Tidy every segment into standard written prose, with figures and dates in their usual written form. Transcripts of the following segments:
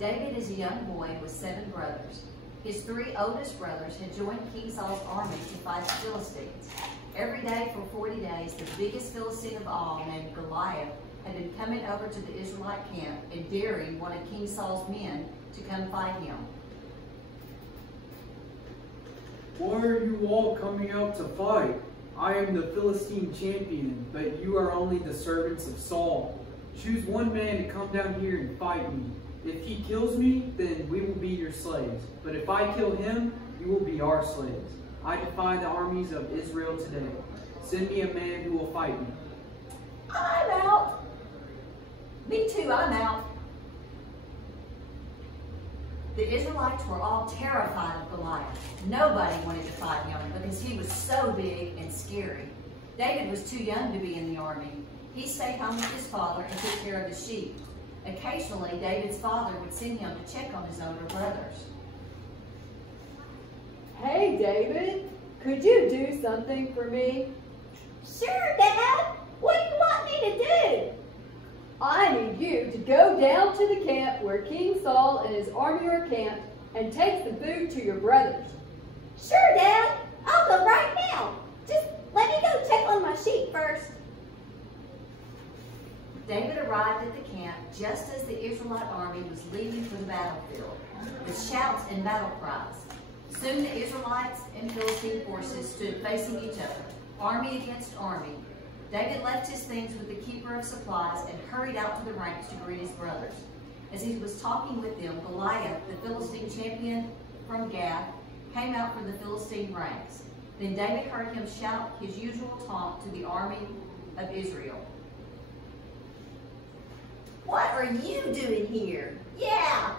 David is a young boy with 7 brothers. His 3 oldest brothers had joined King Saul's army to fight the Philistines. Every day for 40 days, the biggest Philistine of all, named Goliath, had been coming over to the Israelite camp and daring one of King Saul's men to come fight him. Why are you all coming out to fight? I am the Philistine champion, but you are only the servants of Saul. Choose one man to come down here and fight me. If he kills me, then we will be your slaves. But if I kill him, you will be our slaves. I defy the armies of Israel today. Send me a man who will fight me. I'm out. Me too, I'm out. The Israelites were all terrified of Goliath. Nobody wanted to fight him because he was so big and scary. David was too young to be in the army. He stayed home with his father and took care of the sheep. Occasionally, David's father would send him to check on his older brothers. Hey, David, could you do something for me? Sure, Dad. What do you want me to do? I need you to go down to the camp where King Saul and his army are camped and take the food to your brothers. Sure, Dad. I'll go right now. Just let me go check on my sheep first. David arrived at the camp just as the Israelite army was leaving for the battlefield, with shouts and battle cries. Soon the Israelites and Philistine forces stood facing each other, army against army. David left his things with the keeper of supplies and hurried out to the ranks to greet his brothers. As he was talking with them, Goliath, the Philistine champion from Gath, came out from the Philistine ranks. Then David heard him shout his usual taunt to the army of Israel. What are you doing here? Yeah.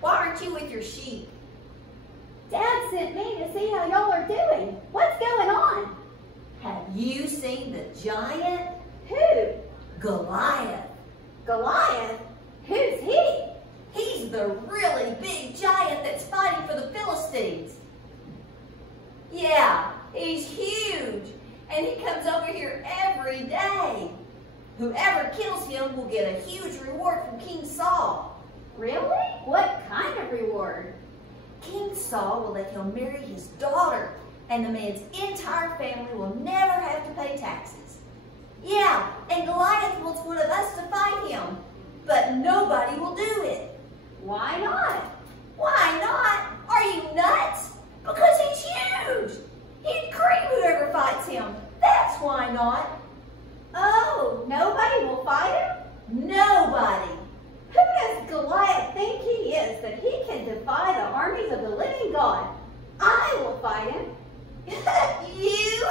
Why aren't you with your sheep? Dad sent me to see how y'all are doing. What's going on? Have you seen the giant? Who? Goliath. Goliath? Who's he? He's the really big giant that's fighting for the Philistines. Yeah, he's huge. And he comes over here every day. Whoever kills him will get a huge reward from King Saul. Really? What kind of reward? King Saul will let him marry his daughter, and the man's entire family will never have to pay taxes. Yeah, and Goliath wants one of us to fight him, but nobody will do it. Why not? Why not? Are you nuts? Because he's huge. He'd cream whoever fights him. That's why not. Oh, nobody will fight him? Nobody. Who does Goliath think he is that he can defy the armies of the living God? I will fight him. You?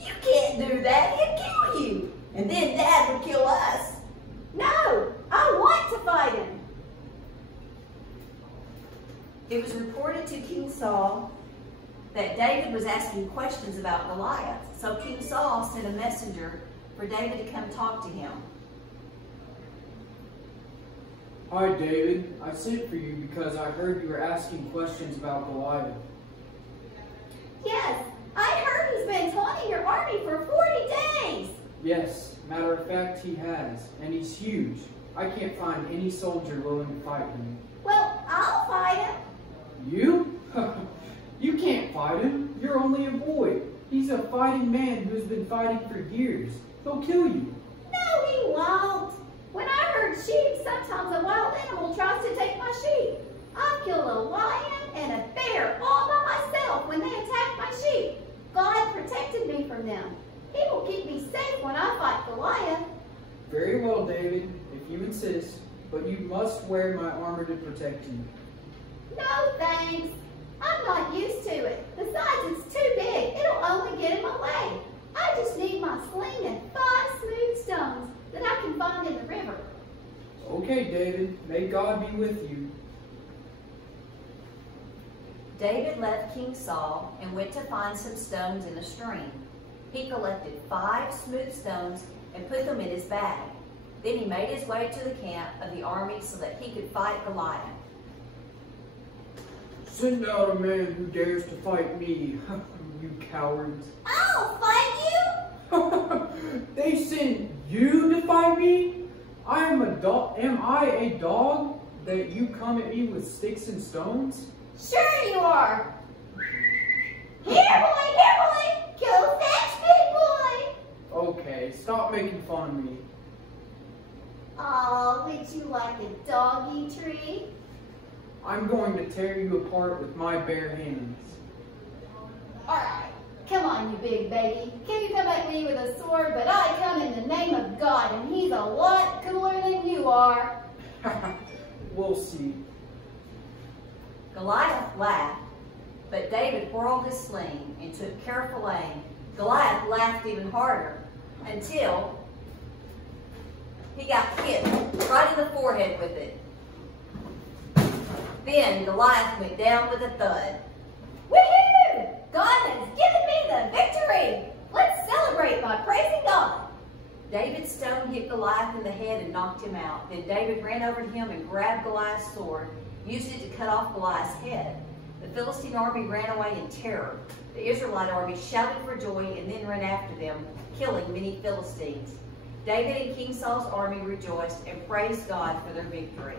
You can't do that. He'd kill you. And then Dad would kill us. No, I want to fight him. It was reported to King Saul that David was asking questions about Goliath. So King Saul sent a messenger for David to come talk to him. Hi, David. I sent for you because I heard you were asking questions about Goliath. Yes, I heard he's been taunting your army for 40 days. Yes, matter of fact, he has. And he's huge. I can't find any soldier willing to fight him. Well, I'll fight him. You? You can't fight him. You're only a boy. He's a fighting man who's been fighting for years. He'll kill you. No, he won't. When I herd sheep, sometimes a wild animal tries to take my sheep. I've killed a lion and a bear all by myself when they attacked my sheep. God protected me from them. He will keep me safe when I fight Goliath. Very well, David, if you insist. But you must wear my armor to protect you. No, thanks. I'm not used to it. Besides, it's too big. It'll only get in my way. I just need my sling and 5 smooth stones that I can find in the river. Okay, David. May God be with you. David left King Saul and went to find some stones in a stream. He collected 5 smooth stones and put them in his bag. Then he made his way to the camp of the army so that he could fight Goliath. Send out a man who dares to fight me, you cowards. I'll fight you. They sent you to fight me? Am I a dog? that you come at me with sticks and stones? Sure you are. Here, boy, go fetch, big boy. Okay, stop making fun of me. Aw, would you like a doggy treat? I'm going to tear you apart with my bare hands. All right, come on, you big baby. Can you come at me with a sword? But I come in the name of God, and he's a lot cooler than you are. We'll see. Goliath laughed, but David whirled his sling and took careful aim. Goliath laughed even harder until he got hit right in the forehead with it. Then Goliath went down with a thud. Woohoo! God has given me the victory. Let's celebrate by praising God. David's stone hit Goliath in the head and knocked him out. Then David ran over to him and grabbed Goliath's sword, used it to cut off Goliath's head. The Philistine army ran away in terror. The Israelite army shouted for joy and then ran after them, killing many Philistines. David and King Saul's army rejoiced and praised God for their victory.